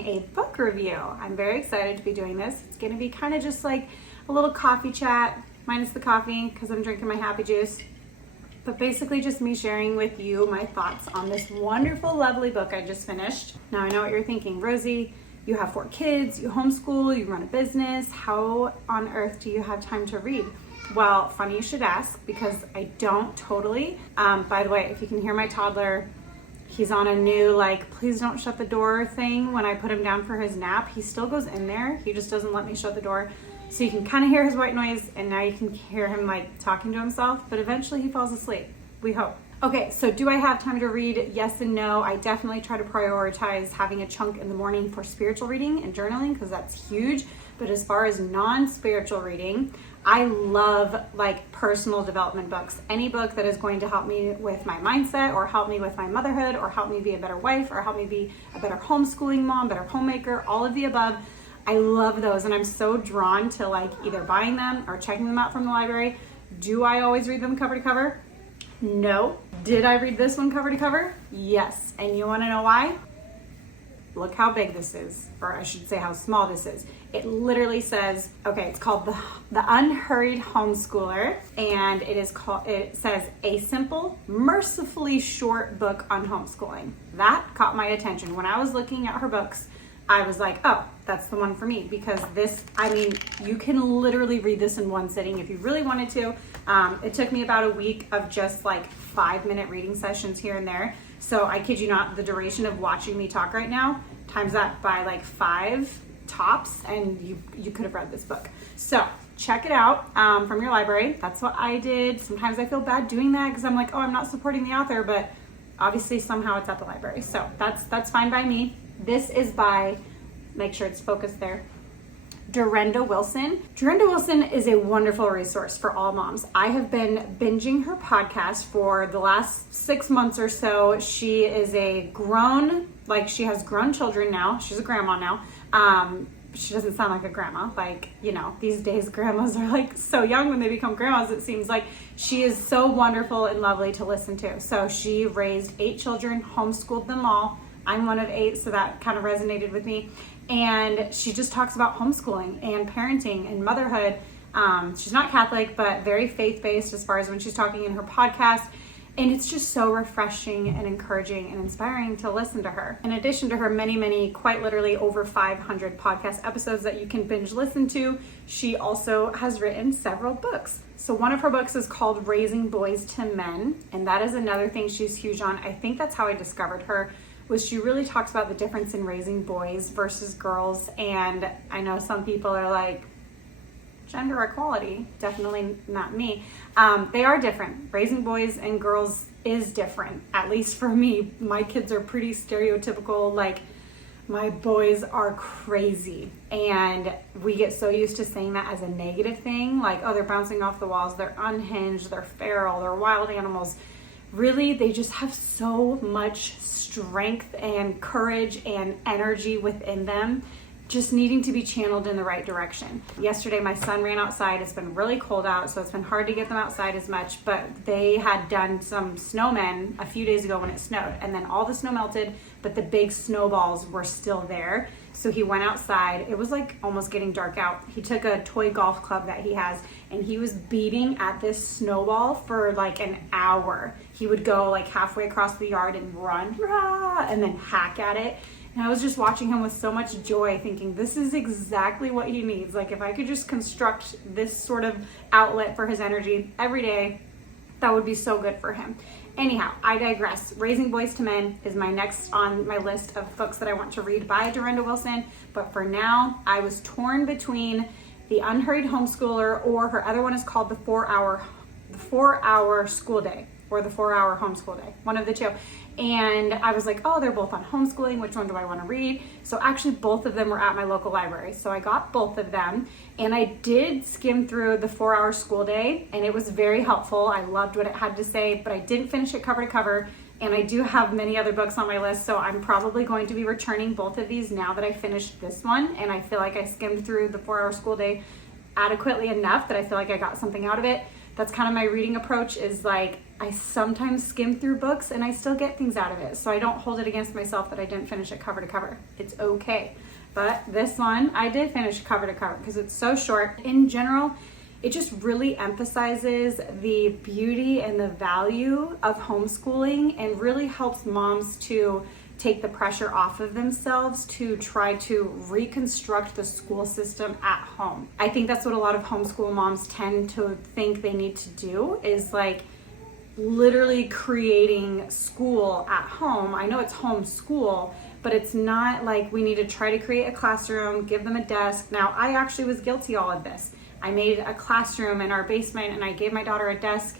doing a book review. I'm very excited to be doing this. It's going to be kind of just like a little coffee chat, minus the coffee because I'm drinking my happy juice. But basically just me sharing with you my thoughts on this wonderful, lovely book I just finished. Now I know what you're thinking, Rosie, you have 4 kids, you homeschool, you run a business. How on earth do you have time to read? Well, funny you should ask because I don't totally. By the way, if you can hear my toddler, he's on a new please don't shut the door thing when I put him down for his nap. He still goes in there. He just doesn't let me shut the door. So you can kind of hear his white noise, and now you can hear him talking to himself, but eventually he falls asleep. We hope. Okay, so do I have time to read? Yes and no. I definitely try to prioritize having a chunk in the morning for spiritual reading and journaling because that's huge. But as far as non-spiritual reading, I love personal development books. Any book that is going to help me with my mindset or help me with my motherhood or help me be a better wife or help me be a better homeschooling mom, better homemaker, all of the above. I love those, and I'm so drawn to either buying them or checking them out from the library. Do I always read them cover to cover? No. Did I read this one cover to cover? Yes. And you want to know why? Look how big this is, or I should say how small this is. It literally says, it's called the Unhurried Homeschooler, and it says a simple, mercifully short book on homeschooling. That caught my attention. When I was looking at her books, I was like, oh, that's the one for me because you can literally read this in one sitting if you really wanted to. It took me about a week of just 5-minute reading sessions here and there. So I kid you not, the duration of watching me talk right now, times that by 5 tops, and you could have read this book. So check it out from your library. That's what I did. Sometimes I feel bad doing that because I'm like, oh, I'm not supporting the author, but obviously somehow it's at the library. So that's fine by me. This is by, make sure it's focused there, Durenda Wilson. Durenda Wilson is a wonderful resource for all moms. I have been binging her podcast for the last 6 months or so. She is she has grown children now. She's a grandma now. She doesn't sound like a grandma. These days grandmas are so young when they become grandmas, it seems like. She is so wonderful and lovely to listen to. So she raised 8 children, homeschooled them all. I'm one of 8, so that kind of resonated with me. And she just talks about homeschooling and parenting and motherhood. She's not Catholic, but very faith-based as far as when she's talking in her podcast. And it's just so refreshing and encouraging and inspiring to listen to her. In addition to her many, many, quite literally over 500 podcast episodes that you can binge listen to, she also has written several books. So one of her books is called Raising Boys to Men, and that is another thing she's huge on. I think that's how I discovered her, was she really talks about the difference in raising boys versus girls. And I know some people are like, gender equality, definitely not me. They are different. Raising boys and girls is different, at least for me. My kids are pretty stereotypical, my boys are crazy. And we get so used to saying that as a negative thing, they're bouncing off the walls, they're unhinged, they're feral, they're wild animals. Really, they just have so much strength and courage and energy within them, just needing to be channeled in the right direction. Yesterday, my son ran outside. It's been really cold out, so it's been hard to get them outside as much, but they had done some snowmen a few days ago when it snowed, and then all the snow melted, but the big snowballs were still there. So he went outside. It was almost getting dark out. He took a toy golf club that he has, and he was beating at this snowball for an hour. He would go halfway across the yard and run, rah, and then hack at it. And I was just watching him with so much joy, thinking this is exactly what he needs. If I could just construct this sort of outlet for his energy every day, that would be so good for him. Anyhow, I digress. Raising Boys to Men is my next on my list of books that I want to read by Durenda Wilson. But for now, I was torn between the Unhurried Homeschooler, or her other one is called the 4-hour School Day, or the 4-hour Homeschool Day, one of the two. And I was like, oh, they're both on homeschooling. Which one do I want to read? So actually both of them were at my local library. So I got both of them, and I did skim through the 4-hour School Day, and it was very helpful. I loved what it had to say, but I didn't finish it cover to cover. And I do have many other books on my list, so I'm probably going to be returning both of these now that I finished this one. And I feel like I skimmed through the 4-hour School Day adequately enough that I feel like I got something out of it. That's kind of my reading approach, is I sometimes skim through books and I still get things out of it. So I don't hold it against myself that I didn't finish it cover to cover. It's okay. But this one, I did finish cover to cover because it's so short. In general, it just really emphasizes the beauty and the value of homeschooling and really helps moms to take the pressure off of themselves to try to reconstruct the school system at home. I think that's what a lot of homeschool moms tend to think they need to do, is like literally creating school at home. I know it's homeschool, but it's not like we need to try to create a classroom, give them a desk. Now, I actually was guilty of all of this. I made a classroom in our basement and I gave my daughter a desk.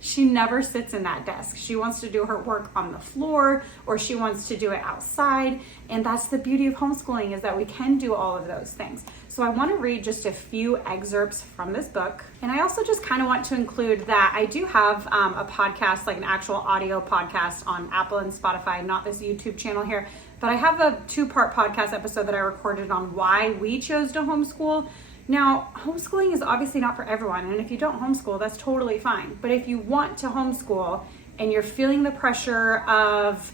She never sits in that desk. She wants to do her work on the floor or she wants to do it outside. And that's the beauty of homeschooling, is that we can do all of those things. So I want to read just a few excerpts from this book. And I also just kind of want to include that I do have a podcast, like an actual audio podcast on Apple and Spotify, not this YouTube channel here. But I have a 2-part podcast episode that I recorded on why we chose to homeschool. Now, homeschooling is obviously not for everyone, and if you don't homeschool, that's totally fine. But if you want to homeschool and you're feeling the pressure of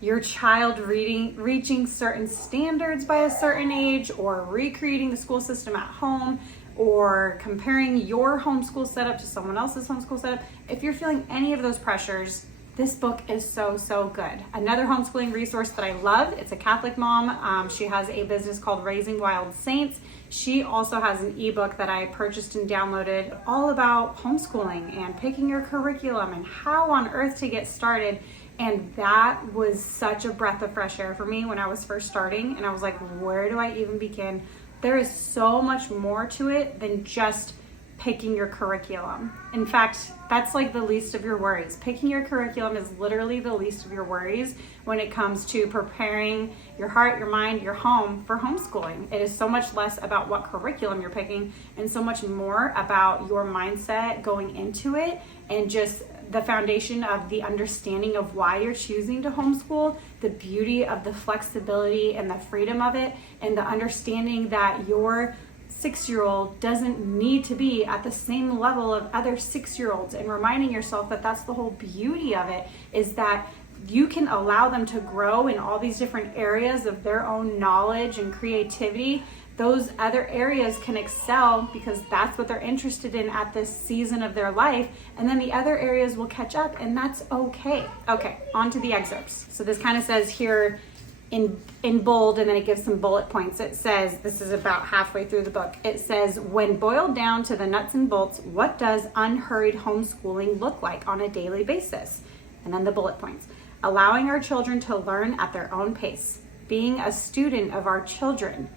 your child reaching certain standards by a certain age, or recreating the school system at home, or comparing your homeschool setup to someone else's homeschool setup, if you're feeling any of those pressures, this book is so, so good. Another homeschooling resource that I love, it's a Catholic mom. She has a business called Raising Wild Saints. She also has an ebook that I purchased and downloaded all about homeschooling and picking your curriculum and how on earth to get started. And that was such a breath of fresh air for me when I was first starting. And I was like, where do I even begin? There is so much more to it than just picking your curriculum. In fact, that's like the least of your worries. Picking your curriculum is literally the least of your worries when it comes to preparing your heart, your mind, your home for homeschooling. It is so much less about what curriculum you're picking and so much more about your mindset going into it, and just the foundation of the understanding of why you're choosing to homeschool, the beauty of the flexibility and the freedom of it, and the understanding that your 6-year-old doesn't need to be at the same level of other 6-year-olds, and reminding yourself that that's the whole beauty of it, is that you can allow them to grow in all these different areas of their own knowledge and creativity. Those other areas can excel because that's what they're interested in at this season of their life, and then the other areas will catch up, and that's okay. Okay, on to the excerpts. So this kind of says here in bold, and then it gives some bullet points. It says, this is about halfway through the book, it says, when boiled down to the nuts and bolts, what does unhurried homeschooling look like on a daily basis? And then the bullet points. Allowing our children to learn at their own pace. Being a student of our children,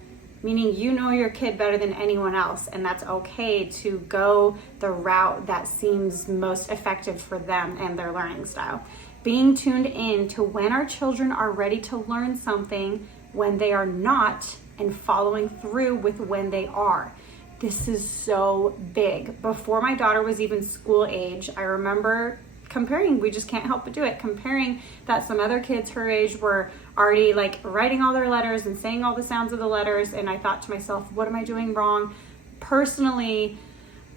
meaning you know your kid better than anyone else, and that's okay to go the route that seems most effective for them and their learning style. Being tuned in to when our children are ready to learn something, when they are not, and following through with when they are. This is so big. Before my daughter was even school age, I remember comparing, we just can't help but do it, comparing that some other kids her age were already like writing all their letters and saying all the sounds of the letters, and I thought to myself, what am I doing wrong? Personally,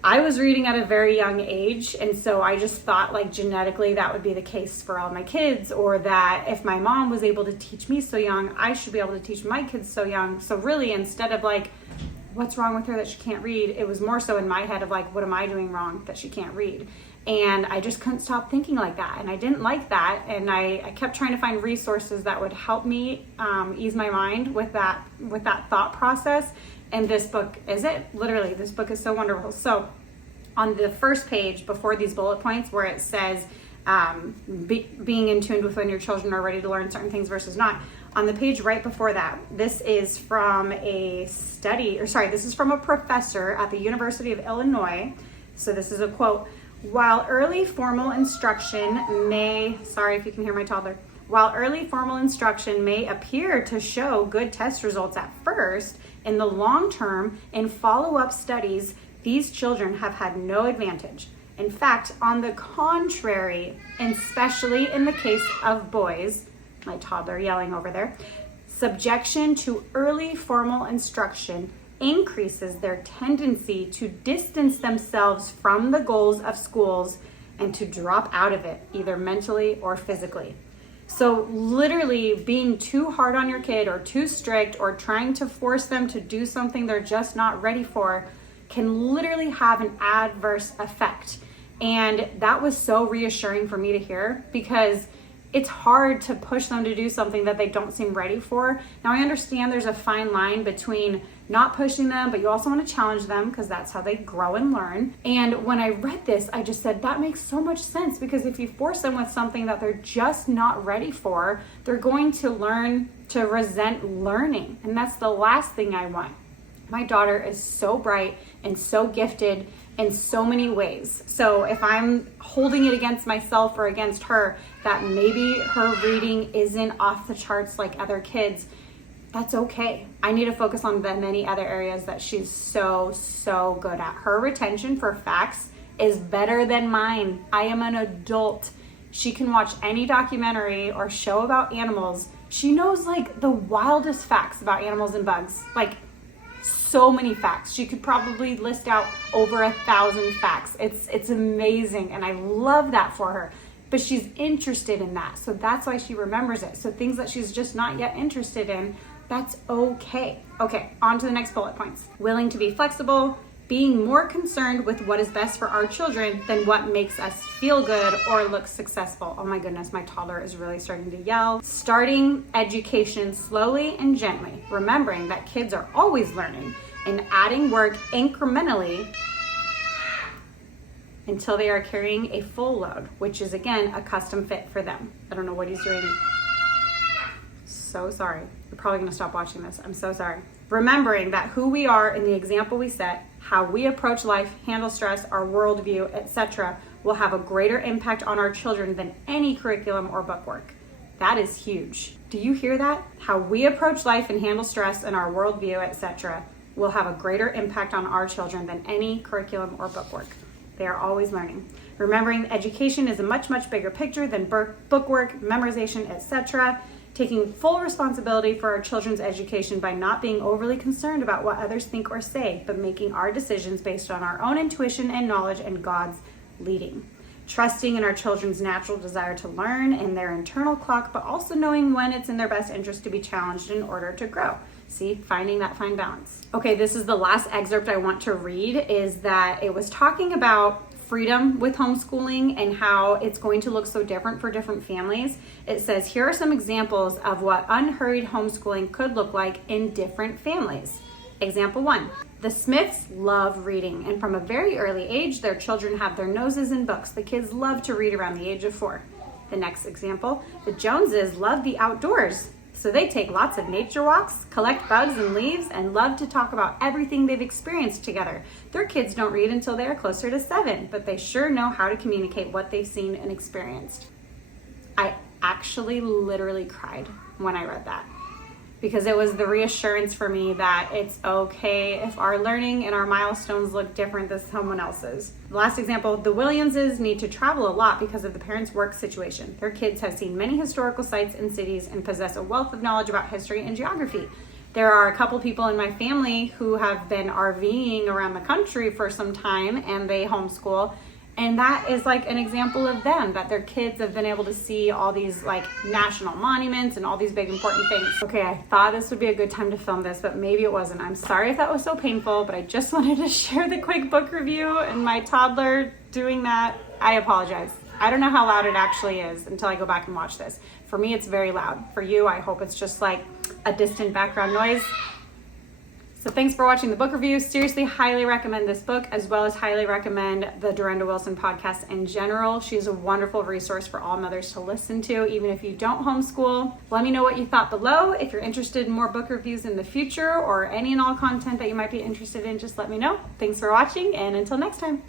I was reading at a very young age, and so I just thought like genetically that would be the case for all my kids, or that if my mom was able to teach me so young, I should be able to teach my kids so young. So really, instead of like, what's wrong with her that she can't read, it was more so in my head of like, what am I doing wrong that she can't read? And I just couldn't stop thinking like that, and I didn't like that, and I kept trying to find resources that would help me ease my mind with that thought process. And this book is it. Literally, this book is so wonderful. So on the first page before these bullet points where it says being in tune with when your children are ready to learn certain things versus not, on the page right before that, this is from this is from a professor at the University of Illinois. So this is a quote. While early formal instruction may, sorry if you can hear my toddler, while early formal instruction may appear to show good test results at first, in the long term, in follow-up studies, these children have had no advantage. In fact, on the contrary, and especially in the case of boys, my toddler yelling over there, subjection to early formal instruction increases their tendency to distance themselves from the goals of schools and to drop out of it, either mentally or physically. So literally being too hard on your kid or too strict or trying to force them to do something they're just not ready for can literally have an adverse effect. And that was so reassuring for me to hear, because it's hard to push them to do something that they don't seem ready for. Now, I understand there's a fine line between not pushing them, but you also want to challenge them, because that's how they grow and learn. And when I read this, I just said, that makes so much sense, because if you force them with something that they're just not ready for, they're going to learn to resent learning. And that's the last thing I want. My daughter is so bright and so gifted in so many ways. So if I'm holding it against myself or against her, that maybe her reading isn't off the charts like other kids, that's okay. I need to focus on the many other areas that she's so good at. Her retention for facts is better than mine. I am an adult. She can watch any documentary or show about animals. She knows like the wildest facts about animals and bugs. Like, so many facts. She could probably list out over 1,000 facts. It's amazing, and I love that for her. But she's interested in that, so that's why she remembers it. So things that she's just not yet interested in, that's okay. Okay, on to the next bullet points. Willing to be flexible, being more concerned with what is best for our children than what makes us feel good or look successful. Oh my goodness, my toddler is really starting to yell. Starting education slowly and gently, remembering that kids are always learning, and adding work incrementally until they are carrying a full load, which is again a custom fit for them. I don't know what he's doing. So sorry. You're probably gonna stop watching this. I'm so sorry. Remembering that who we are in the example we set, how we approach life, handle stress, our worldview, etc., will have a greater impact on our children than any curriculum or bookwork. That is huge. Do you hear that? How we approach life and handle stress and our worldview, etc., will have a greater impact on our children than any curriculum or bookwork. They are always learning. Remembering education is a much bigger picture than bookwork, memorization, etc., taking full responsibility for our children's education by not being overly concerned about what others think or say, but making our decisions based on our own intuition and knowledge and God's leading. Trusting in our children's natural desire to learn and their internal clock, but also knowing when it's in their best interest to be challenged in order to grow. See, finding that fine balance. Okay, this is the last excerpt I want to read, is that it was talking about freedom with homeschooling and how it's going to look so different for different families. It says, here are some examples of what unhurried homeschooling could look like in different families. Example 1, the Smiths love reading, and from a very early age, their children have their noses in books. The kids love to read around the age of 4. The next example, the Joneses love the outdoors. So they take lots of nature walks, collect bugs and leaves, and love to talk about everything they've experienced together. Their kids don't read until they are closer to 7, but they sure know how to communicate what they've seen and experienced. I actually literally cried when I read that, because it was the reassurance for me that it's okay if our learning and our milestones look different than someone else's. The last example, the Williamses need to travel a lot because of the parents' work situation. Their kids have seen many historical sites and cities and possess a wealth of knowledge about history and geography. There are a couple people in my family who have been RVing around the country for some time, and they homeschool. And that is like an example of them, that their kids have been able to see all these like national monuments and all these big important things. Okay, I thought this would be a good time to film this, but maybe it wasn't. I'm sorry if that was so painful, but I just wanted to share the quick book review and my toddler doing that. I apologize. I don't know how loud it actually is until I go back and watch this. For me, it's very loud. For you, I hope it's just like a distant background noise. So thanks for watching the book review. Seriously, highly recommend this book, as well as highly recommend the Durenda Wilson podcast in general. She's a wonderful resource for all mothers to listen to, even if you don't homeschool. Let me know what you thought below. If you're interested in more book reviews in the future or any and all content that you might be interested in, just let me know. Thanks for watching, and until next time.